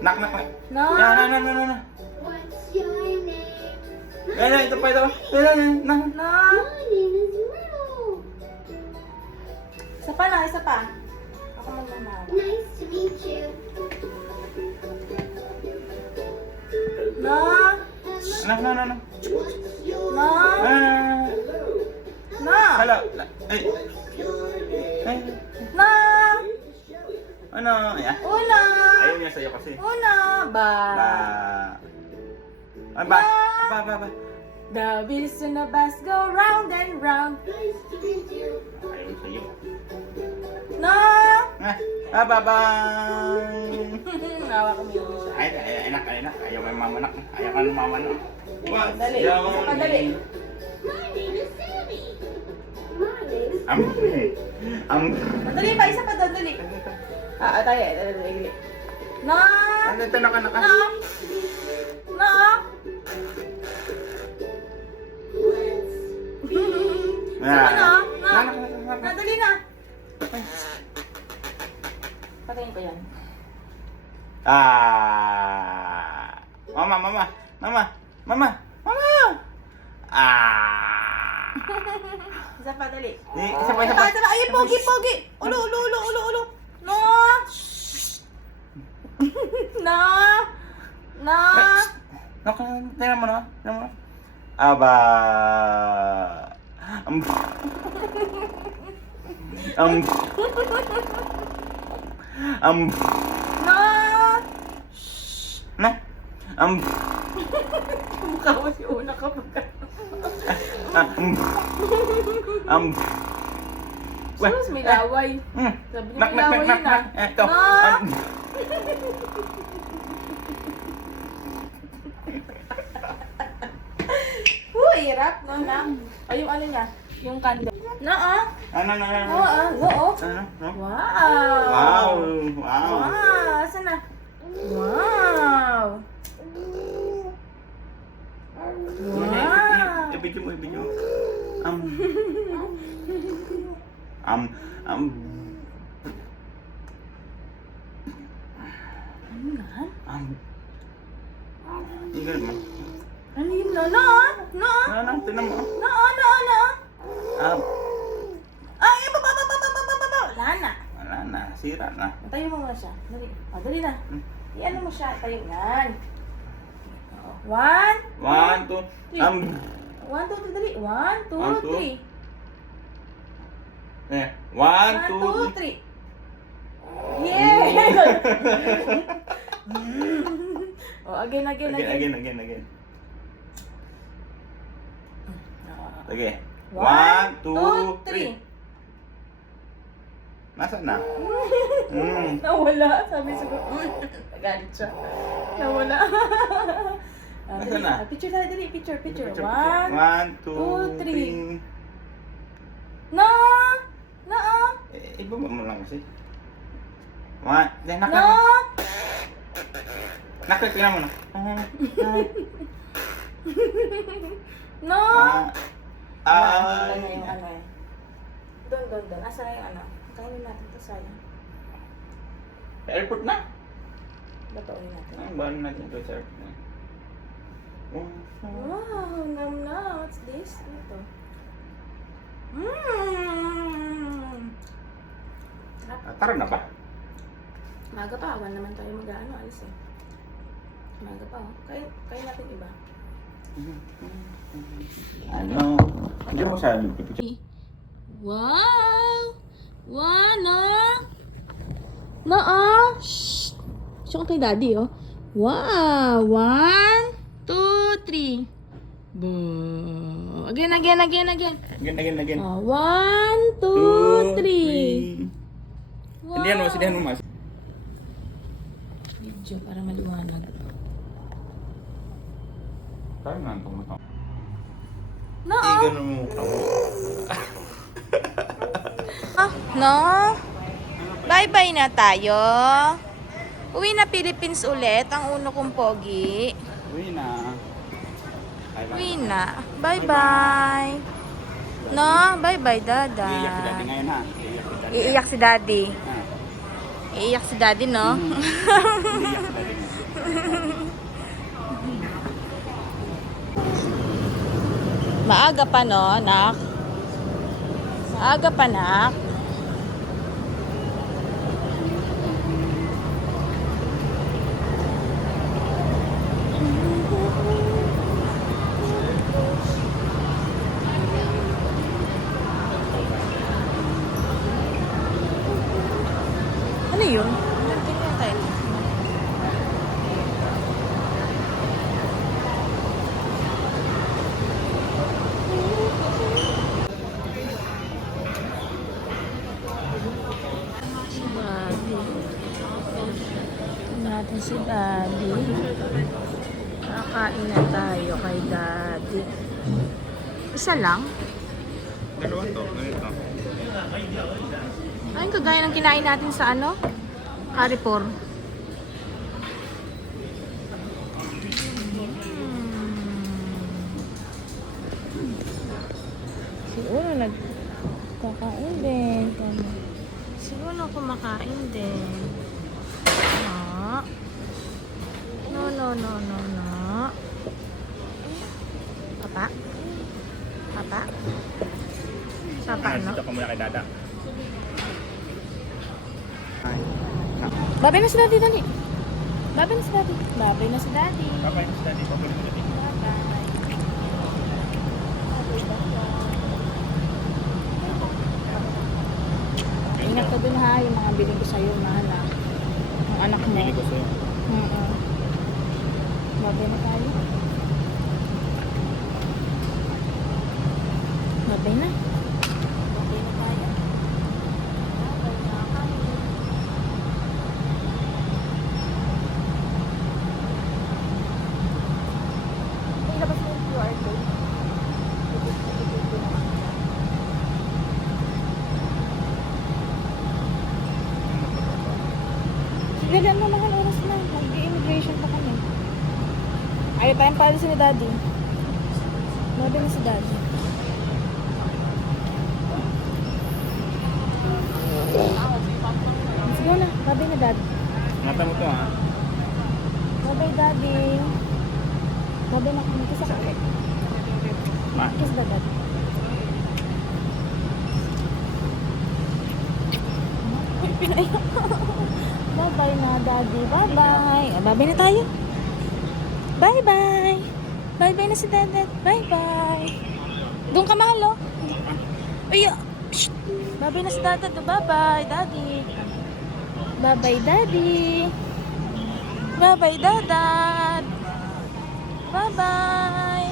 Knock, knock, knock. No. No. What's your name? Ayan, ito pa, ito pa. Ayan, No. My name is Myrtle. Isa pa na, isa pa. Ako magmamahal. Nice to meet you. No. Knock, no. What's your No. No. Hala. Ay. Ay. No. Ano? Ayan. Una. Ayaw niya sa'yo kasi. Una. Ba. Ba. Ba. The wheels in the bus go round and round. Nice to meet you. Ayaw sa'yo. No. Bye-bye. Nawa kami yung siya. Ay, anak. Ayaw may mamanak. Ayaw ka ng mamanak. Dali. Isa pa, dali. My name is Sammy. My name is Dali pa, isa pa doon, dali. Tayo. Dali. No. Ito na ka. No. No. Isa pa, no. No. Dali na. Patayin ko yan. Mama. Isa pa, dali. Isa pa. Ay, pogi. Ulo. No. No. No. Tingnan mo na. Aba. No. Na. Mukha mo si Una kapag Sus, may laway. Sabi niya may laway yun ah. Ito. No. Hirap. No, na. O, yung ano niya. Yung candle. No, ah. Ano? Oo. Wow. Wow. Asan na? Wow. Wow. Ibigyo mo. Ano yan? Tingnan mo. Ano yun? No. Tingnan mo. No. Ay, baba. Wala na. Wala na. Sira na. Tayo mo muna siya. Dali. Dali na. I-ano mo siya. Tayo yan. 1, 1, 2. 1, 2, 3, dali. 1, 2, 3. 1, 2, 3. Yay! Again. Again. Okay. 1, 2, 3. Nasaan na? Nawala. Sabi sa nagalit siya. Nawala. Nasaan na? Picture tayo, dali. Picture. 1, 2, 3. No! Ibaba mo lang kasi. No! Tingnan mo na. No! Ay. Yung ano eh. Doon. Asa na yung ano? Kainin natin ito sayang. Airport na? Batuin natin. Ang bahan natin ito sa airport na. Wow, ngam na. What's this? Ito. Tara na ba? Maga pa. Awan naman tayo mag-ano. Alis eh. Maga pa. Kain natin iba. Ano? Hindi mo siya nagpipicture. Wow! No! Shhh! Show kay daddy, oh. Wow! 1, 2, 3. Boom! Again. Again. 1, 2, 3. Wow! Sindihan mo mas. Video para maliwanag. Tayo nga ang pumunta. No! Ganun mo mukha mo. No? Bye-bye na tayo. Uwi na Philippines ulit, ang uno kong pogi. Uwi na. Uwi na. Bye-bye. No? Bye-bye, Dada. Iiyak si daddy ngayon ha. Iiyak si Daddy. Ha? Iiyak si Daddy, no? Iiyak si daddy ngayon. Maaga pa, no, anak? Maaga pa, nak? Ano yun? Tingnan tayo. Si Daddy. Tingnan natin si Daddy. Kakain na tayo kay Daddy. Isa lang? Dalawa to. Ganito. Ayun, kagaya ng kinain natin sa ano? Carrefour. Siguro nagkakain din. Siguro kumakain din. No. No. Papa? Papa? Papa, no? Dito ko muna kay Dada. Babay na si Daddy, dali. Babay na si Daddy. Babay na si Daddy. Babay, Miss Daddy. Babay mo Daddy. Bye-bye. Ingat ka dun ha, yung mga biling ko sa'yo, mahal ha. Ang anak mo. Bili ko sa'yo. Babay na tayo. Babay na. Babay na tayo. Babay na kami. Ilabas mo yung QR code. Sige, mo mahal oras na. Mag-immigration pa kami. Ayaw tayong policy ni Daddy. Mabi na si Daddy. Sige na, babay na Daddy. Mata mo to ha. Babay Daddy. Babay na kami. Kiss ako. Ma. Kiss the Daddy. Uy, pinaiyak. Bye-bye na Daddy. Bye-bye. Babay na tayo. Bye-bye. Bye-bye na si Dad. Bye-bye. Doon ka mahal, oh. Ay, shh. Bye-bye na si Dad. Bye-bye, Daddy. Bye-bye, Daddy. Bye-bye, Dad. Bye-bye.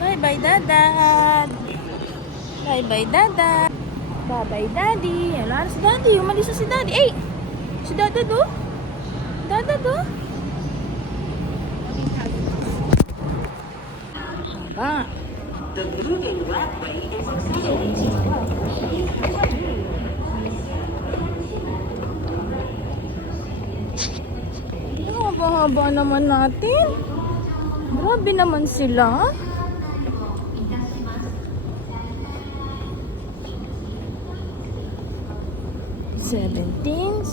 Bye-bye, Dad. Bye-bye, Dad. Bye-bye, Daddy. Wala na si Daddy. Umalis na si Daddy. Eh! Si Dad, oh. Dad, oh. Haba. The moving walkway is exciting. Ang haba-haba naman natin. Grabe naman sila. Seventeen.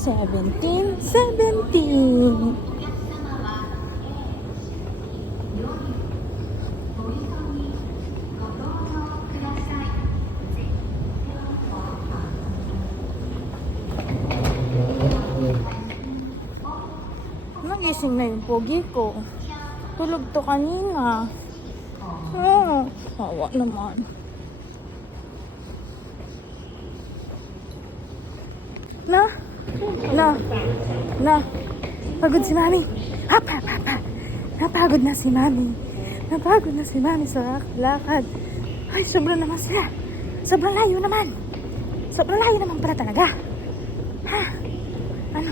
Nagising na yung pogi ko. Tulog to kanina. Hawa naman. Na. Pagod si Mami. Hap. Napagod na si Mami sa lakad. Ay, sobrang naman sila. Sobrang layo naman pala talaga. Ha? Ano?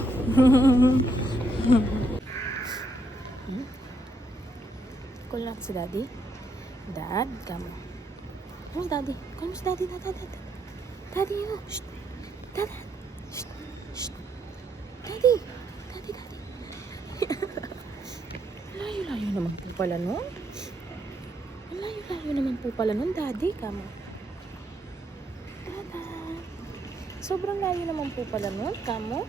Kulang si Daddy. Dad, kamo. Ano si Daddy? Daddy, ano? Shh. Dad. Shh. Daddy. Layo naman po pala nun. Layo naman po pala nun, Daddy, kamo. Dada. Sobrang layo naman po pala nun, kamo.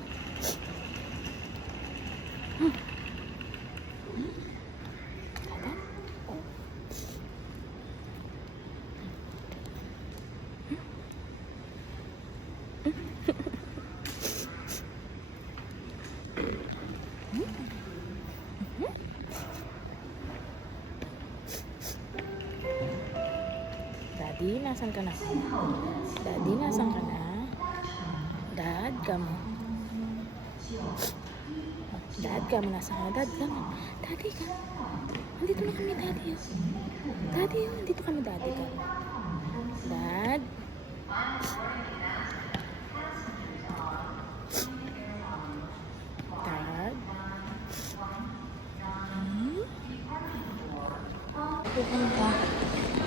nasan ka na? Daddy, nasan ka na? Dad, kamo. Dad, kamo, nasan ka? Dad, kamo. Daddy, kamo. Nandito na kami, Daddy. Daddy, nandito kami, Daddy, kamo. Dad. Dad. Pupunta.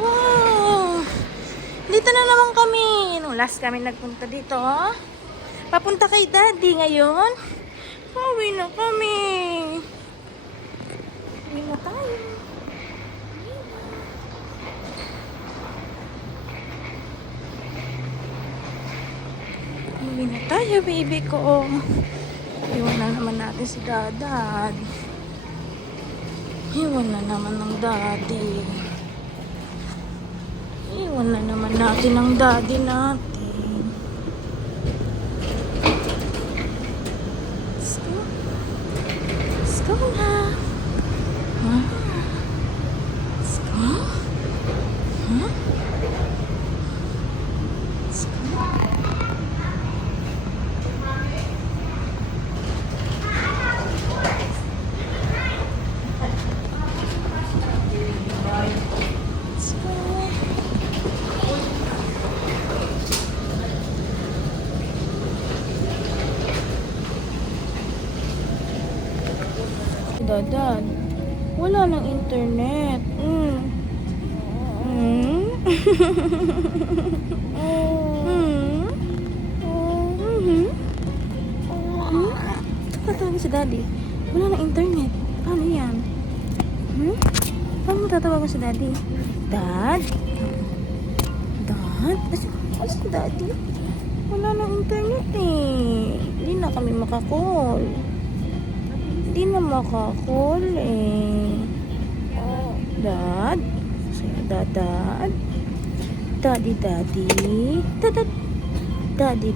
Wow! Dito na naman kami. Nung last kami nagpunta dito, oh. Papunta kay Daddy ngayon. Pauwi na kami. Uwi na tayo. Uwi na tayo, baby ko. Iwan na naman natin si Dad. Iwan na naman ng Daddy. Iwan na naman natin ang Daddy natin. Let's go. Let's go na. Huh? Let's go. Huh? Let's go. Let's go. Dad, wala nang internet. Tatawagin si Daddy. Wala nang internet. Paano yan? Paano mo tatawagan si Daddy? Dad? Dad? Alas si Daddy? Wala nang internet eh. Hindi na kami makakall. Hindi na makakall eh. Dad? Sa'yo, Dad? Daddy? Daddy? Daddy?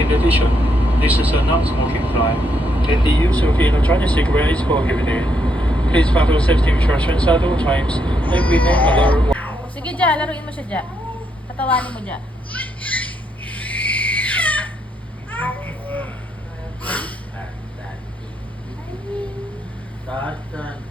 In addition, this is a non-smoking flight, and the use of electronic cigarettes is prohibited. Please follow safety instructions at all times, and we name alert. Sige, Ja. Laruin mo siya, Ja. Patawanin mo, Ja. Dad.